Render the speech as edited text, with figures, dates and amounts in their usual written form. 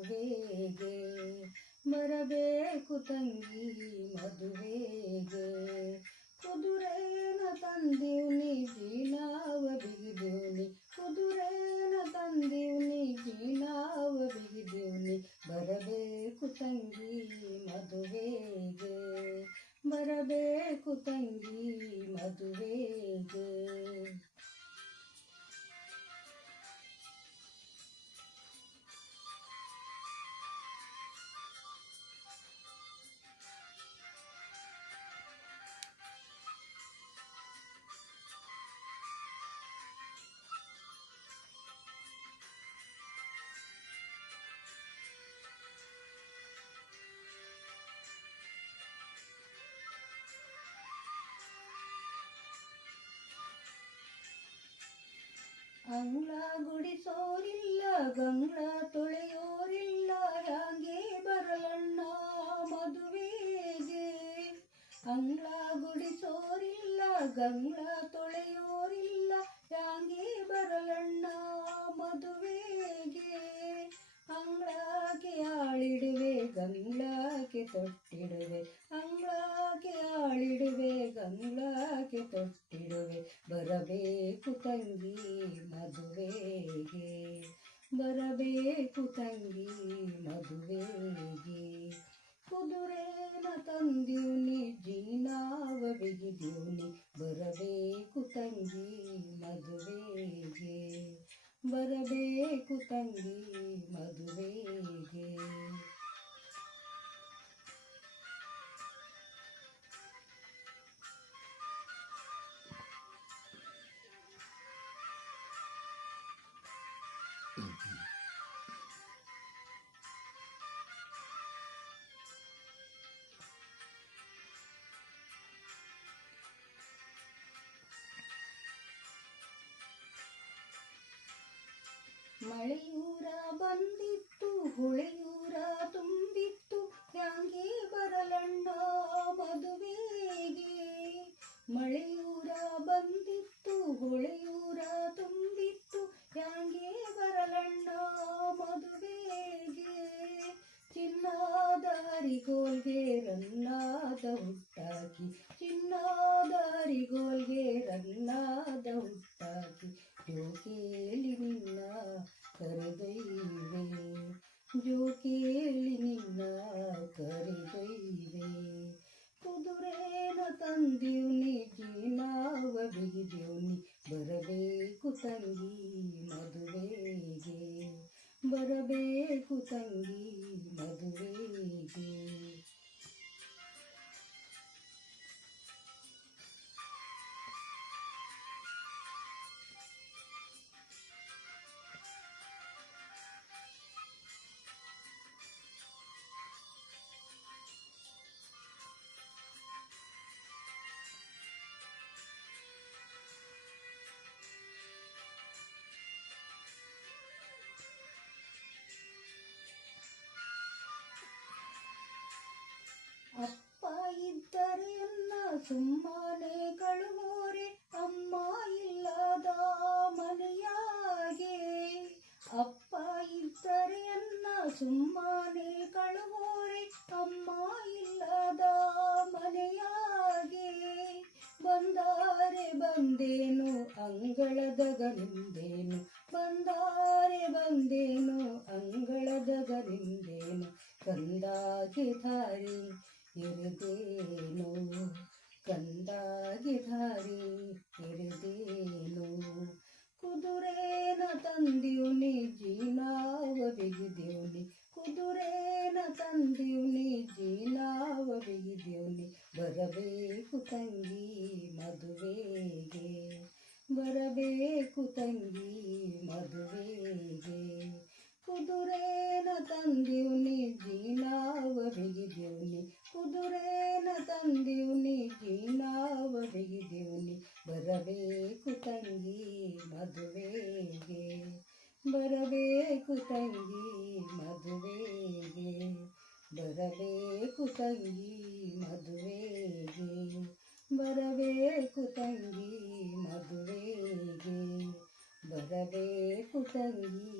ಮದುವೆಗೆ ಬರಬೇಕು ತಂಗಿ ಮದುವೆಗೆ ಕುದುರೆನ ತಂದೀವ್ನಿ ಜೀನಾವ ಬಿಗಿದೀವ್ನಿ ಕುದುರೆನ ತಂದೀವ್ನಿ ಜೀನಾವ ಬಿಗಿದೀವ್ನಿ ಬರಬೇಕು ತಂಗಿ ಮದುವೆಗೆ ಬರಬೇಕು ತಂಗಿ ಮದುವೆಗೆ ಅಂಗಳ ಗುಡಿಸೋರಿಲ್ಲ ಗಂಗಳ ತೊಳೆಯೋರಿಲ್ಲ ಹ್ಯಾಂಗೆ ಬರಲಣ್ಣ ಮದುವೆಗೆ ಅಂಗಳ ಗುಡಿಸೋರಿಲ್ಲ ಗಂಗಳ ತೊಳೆಯೋರಿಲ್ಲ ಹ್ಯಾಂಗೆ ಬರಲಣ್ಣ ಮದುವೆಗೆ ಅಂಗಳಕ್ಕೆ ಆಳಿಡುವೆ ಗಂಗಳಕ್ಕೆ ತೊಟ್ಟಿಡುವೆ ಅಂಗಳಕ್ಕೆ ಆಳಿಡುವೆ ಗಂಗಳಕ್ಕೆ ತೊಟ್ಟಿಡುವೆ ಬರಬೇಕು ತಂಗಿ ಮದುವೆಗೆ ಬರಬೇಕು ತಂಗಿ ಮದುವೆಗೆ ಕುದುರೆನ ತಂದೀವ್ನಿ ಜೀನಾವ ಬಿಗಿದೀವ್ನಿ ಬರಬೇಕು ತಂಗಿ ಮದುವೆಗೆ ಬರಬೇಕು ತಂಗಿ ಮದುವೆಗೆ ಮಳೆಯೂರ ಬಂದಿತ್ತು ಹೊಳೆಯೂರ ತುಂಬಿತ್ತು ಹ್ಯಾಂಗೆ ಬರಲಣ್ಣ ಮದುವೆಗೆ ಮಳೆಯೂರ ಬಂದಿತ್ತು ಹೊಳೆಯೂರ ತುಂಬಿತ್ತು ಹ್ಯಾಂಗೆ ಬರಲಣ್ಣ ಮದುವೆಗೆ ಚಿನ್ನದ ಅರಿಗೋಲ್ಗೆ ರನ್ನಾದ ಹುಟ್ಟಾಕಿ ಚಿನ್ನದ ಅರಿಗೋಲ್ಗೆ ರನ್ನಾದ ಹುಟ್ಟಾಕಿ ಜೋಕೇಲಿ ನಿನ್ನ ಕರೆದೊಯ್ವೆ ಜೋಕೇಲಿ ನಿನ್ನ ಕರೆದೊಯ್ವೆ ಕುದುರೆನ ತಂದೀವ್ನಿ ಜೀನಾವ ಬಿಗಿದೀವ್ನಿ ಬರಬೇಕು ತಂಗಿ ಮದುವೆಗೆ ಬರಬೇಕು ತಂಗಿ ಮದುವೆಗೆ ಅಪ್ಪ ಇದ್ದರೆ ಅನ್ನ ಸುಮ್ಮನೆ ಕಳುವೋರೆ ಅಮ್ಮ ಇಲ್ಲದ ಮನೆಯಾಗೆ ಅಪ್ಪ ಇದ್ದರೆ ಅನ್ನ ಸುಮ್ಮನೆ ಕಳುವೋರೆ ಅಮ್ಮ ಇಲ್ಲದ ಮನೆಯಾಗೆ ಬಂದಾರೆ ಬಂದೇನು ಅಂಗಳದಗ ನಿಂದೇನು ಬಂದಾರೆ ಬಂದೇನು ಅಂಗಳದಗ ನಿಂದೇನು ಕಂದಾಗೆ ಧಾರಿ ಎರೆದೇನು ಕಂದಾಗೆ ಧಾರಿ ಎರೆದೇನು ಕುದುರೆನ ತಂದೀವ್ನಿ ಜೀನಾವ ಬಿಗಿದೀವ್ನಿ ಕುದುರೆನ ತಂದೀವ್ನಿ ಜೀನಾವ ಬಿಗಿದೀವ್ನಿ ಬರಬೇಕು ತಂಗಿ ಮದುವೆಗೆ ಬರಬೇಕು ತಂಗಿ ಮದುವೆಗೆ ಕುದುರೆನ ತಂದೀವ್ನಿ ಜೀನಾವ ಬಿಗಿದೀವ್ನಿ ಕುದುರೆನ ತಂದೀವ್ನಿ ಜೀನಾವ ಬಿಗಿದೀವ್ನಿ ಬರಬೇಕು ತಂಗಿ ಮದುವೆಗೆ ಬರಬೇಕು ತಂಗಿ ಮದುವೆಗೆ ಬರಬೇಕು ತಂಗಿ ಮದುವೆಗೆ ಬರಬೇಕು ತಂಗಿ ಮದುವೆಗೆ ಬರಬೇಕು ತಂಗಿ